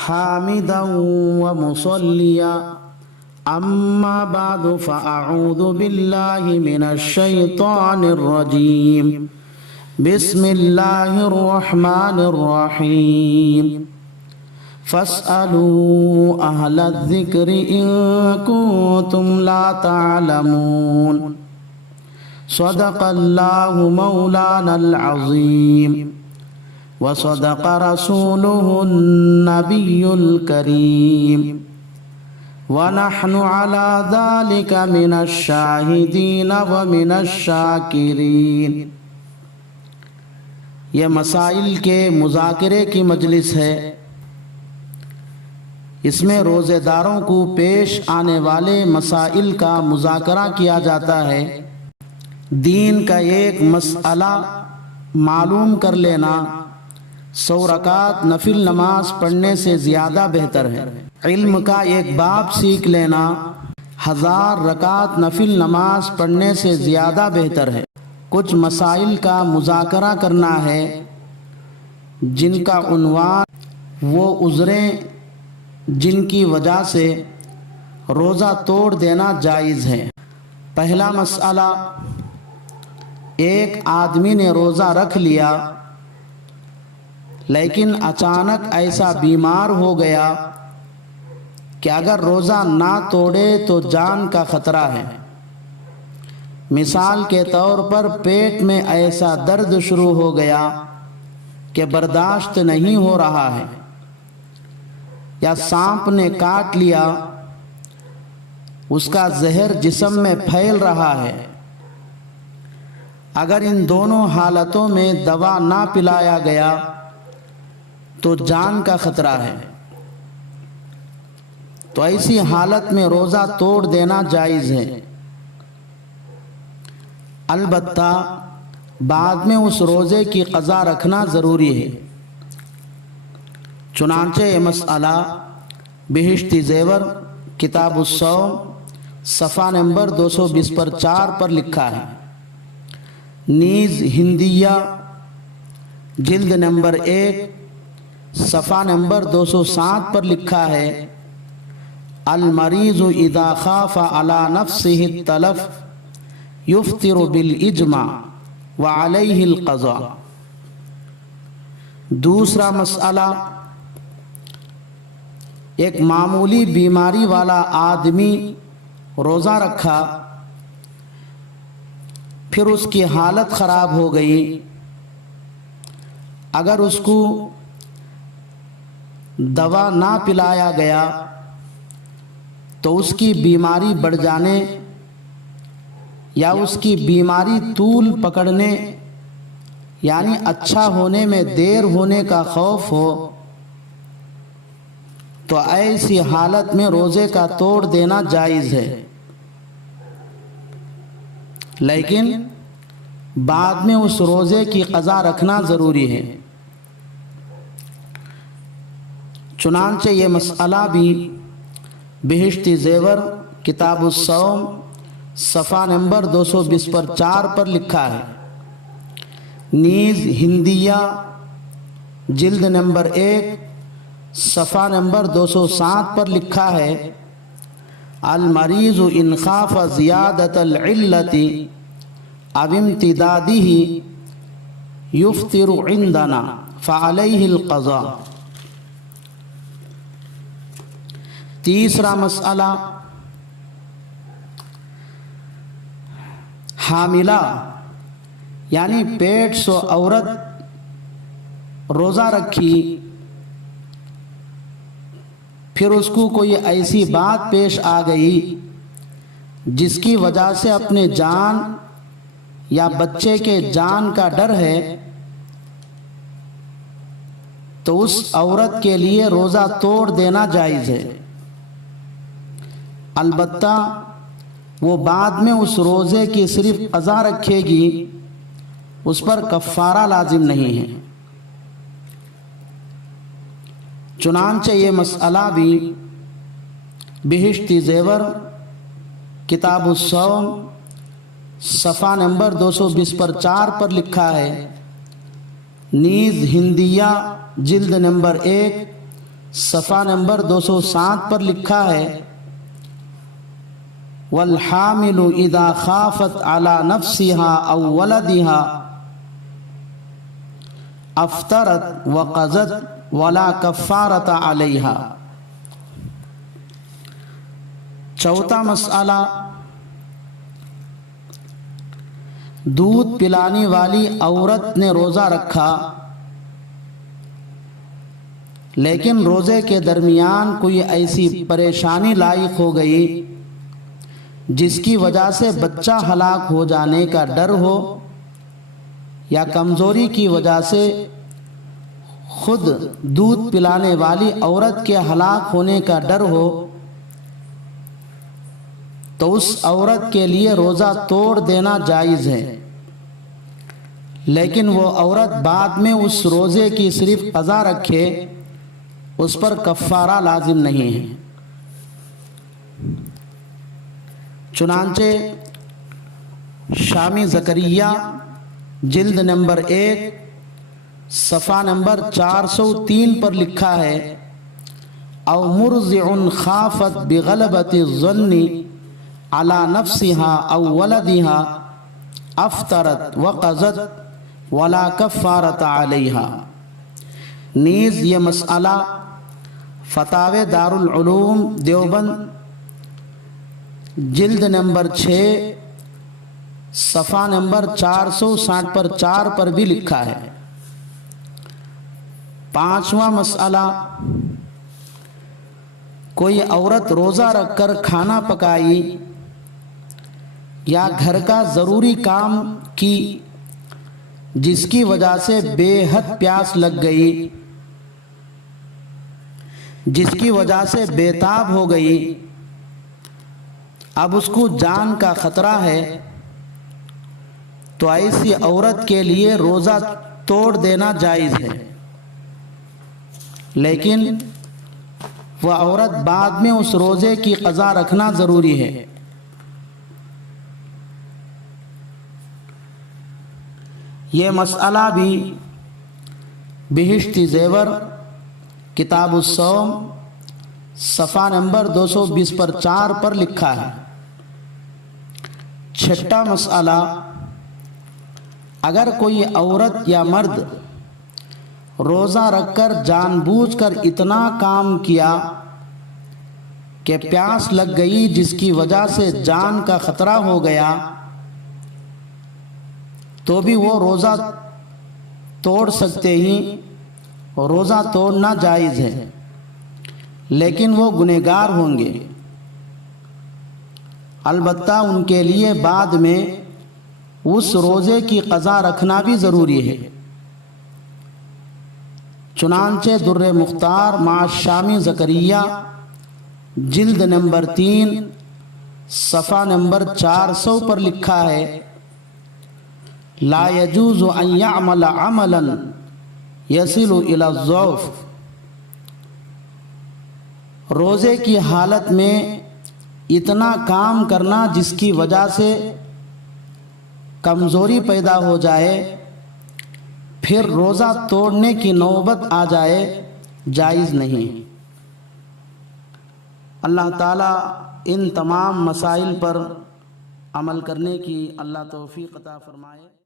حامدا ومصليا أما بعد فأعوذ بالله من الشيطان الرجيم بسم الله الرحمن الرحيم فاسألوا أهل الذكر إن كنتم لا تعلمون صدق الله مولانا العظيم وصدق رسوله النبي الكريم ونحن على ذلك من الشاهدين ومن الشاکرین۔ یہ مسائل کے مذاکرے کی مجلس ہے۔ اس میں روزے داروں کو پیش آنے والے مسائل کا مذاکرہ کیا جاتا ہے۔ دین کا ایک مسئلہ معلوم کر لینا 100 رکعت نفل نماز پڑھنے سے زیادہ بہتر ہے۔ علم کا ایک باب سیکھ لینا 1000 رکعت نفل نماز پڑھنے سے زیادہ بہتر ہے۔ کچھ مسائل کا مذاکرہ کرنا ہے جن کا عنوان وہ عذریں جن کی وجہ سے روزہ توڑ دینا جائز ہے۔ پہلا مسئلہ، ایک آدمی نے روزہ رکھ لیا لیکن اچانک ایسا بیمار ہو گیا کہ اگر روزہ نہ توڑے تو جان کا خطرہ ہے۔ مثال کے طور پر پیٹ میں ایسا درد شروع ہو گیا کہ برداشت نہیں ہو رہا ہے، یا سانپ نے کاٹ لیا، اس کا زہر جسم میں پھیل رہا ہے۔ اگر ان دونوں حالتوں میں دوا نہ پلایا گیا تو جان کا خطرہ ہے، تو ایسی حالت میں روزہ توڑ دینا جائز ہے۔ البتہ بعد میں اس روزے کی قضا رکھنا ضروری ہے۔ چنانچہ یہ مسئلہ بہشتی زیور کتاب الصوم صفحہ نمبر 220 پر 4 پر لکھا ہے۔ نیز ہندیہ جلد نمبر 1 صفحہ نمبر 207 پر لکھا ہے، المریض اذا خاف على نفسه التلف یفطر بالاجماع وعلیہ القضاء۔ دوسرا مسئلہ، ایک معمولی بیماری والا آدمی روزہ رکھا، پھر اس کی حالت خراب ہو گئی۔ اگر اس کو دوا نہ پلایا گیا تو اس کی بیماری بڑھ جانے یا اس کی بیماری طول پکڑنے یعنی اچھا ہونے میں دیر ہونے کا خوف ہو تو ایسی حالت میں روزے کا توڑ دینا جائز ہے، لیکن بعد میں اس روزے کی قضا رکھنا ضروری ہے۔ چنانچہ یہ مسئلہ بھی بہشتی زیور کتاب الصوم صفحہ نمبر 220 پر 4 پر لکھا ہے۔ نیز ہندیہ جلد نمبر 1 صفحہ نمبر 207 پر لکھا ہے، المریض ان خاف زیادت العلت او امتدادہ یفطر عندنا فعلیہ القضاء۔ تیسرا مسئلہ، حاملہ یعنی پیٹ سو عورت روزہ رکھی، پھر اس کو کوئی ایسی بات پیش آ گئی جس کی وجہ سے اپنے جان یا بچے کے جان کا ڈر ہے، تو اس عورت کے لیے روزہ توڑ دینا جائز ہے۔ البتہ وہ بعد میں اس روزے کی صرف قضا رکھے گی، اس پر کفارہ لازم نہیں ہے۔ چنانچہ یہ مسئلہ بھی بہشتی زیور کتاب الصوم صفحہ نمبر 220 پر 4 پر لکھا ہے، نیز ہندیہ جلد نمبر 1 صفحہ نمبر 207 پر لکھا ہے والحامل اذا خافت على نفسها او ولدها افطرت وقضت ولا کفارۃ علیہا۔ چوتھا مسئلہ، دودھ پلانے والی عورت نے روزہ رکھا لیکن روزے کے درمیان کوئی ایسی پریشانی لاحق ہو گئی جس کی وجہ سے بچہ ہلاک ہو جانے کا ڈر ہو یا کمزوری کی وجہ سے خود دودھ پلانے والی عورت کے ہلاک ہونے کا ڈر ہو، تو اس عورت کے لیے روزہ توڑ دینا جائز ہے، لیکن وہ عورت بعد میں اس روزے کی صرف قضا رکھے، اس پر کفارہ لازم نہیں ہے۔ چنانچہ شامی زکریا جلد نمبر 1 صفحہ نمبر 403 پر لکھا ہے او مرضع خافت بغلبۃ الظن على نفسها او ولدها افطرت وقضت ولا کفارۃ علیہا۔ نیز یہ مسئلہ فتاوی دارالعلوم دیوبند جلد نمبر 6 صفحہ نمبر 460 پر 4 پر بھی لکھا ہے۔ پانچواں مسئلہ، کوئی عورت روزہ رکھ کر کھانا پکائی یا گھر کا ضروری کام کی جس کی وجہ سے بے حد پیاس لگ گئی، جس کی وجہ سے بے تاب ہو گئی، اب اس کو جان کا خطرہ ہے، تو ایسی عورت کے لیے روزہ توڑ دینا جائز ہے، لیکن وہ عورت بعد میں اس روزے کی قضا رکھنا ضروری ہے۔ یہ مسئلہ بھی بہشتی زیور کتاب الصوم صفحہ نمبر 220 پر 4 پر لکھا ہے۔ چھٹا مسئلہ، اگر کوئی عورت یا مرد روزہ رکھ کر جان بوجھ کر اتنا کام کیا کہ پیاس لگ گئی جس کی وجہ سے جان کا خطرہ ہو گیا، تو بھی وہ روزہ توڑ سکتے ہی، روزہ توڑنا جائز ہے، لیکن وہ گنہگار ہوں گے، البتہ ان کے لیے بعد میں اس روزے کی قضا رکھنا بھی ضروری ہے۔ چنانچہ در مختار مع شامی زکریا جلد نمبر 3 صفحہ نمبر 400 پر لکھا ہے لا يجوز ان يعمل عملا يصل الى الضعف۔ روزے کی حالت میں اتنا کام کرنا جس کی وجہ سے کمزوری پیدا ہو جائے، پھر روزہ توڑنے کی نوبت آ جائے، جائز نہیں۔ اللہ تعالیٰ ان تمام مسائل پر عمل کرنے کی اللہ توفیق عطا فرمائے۔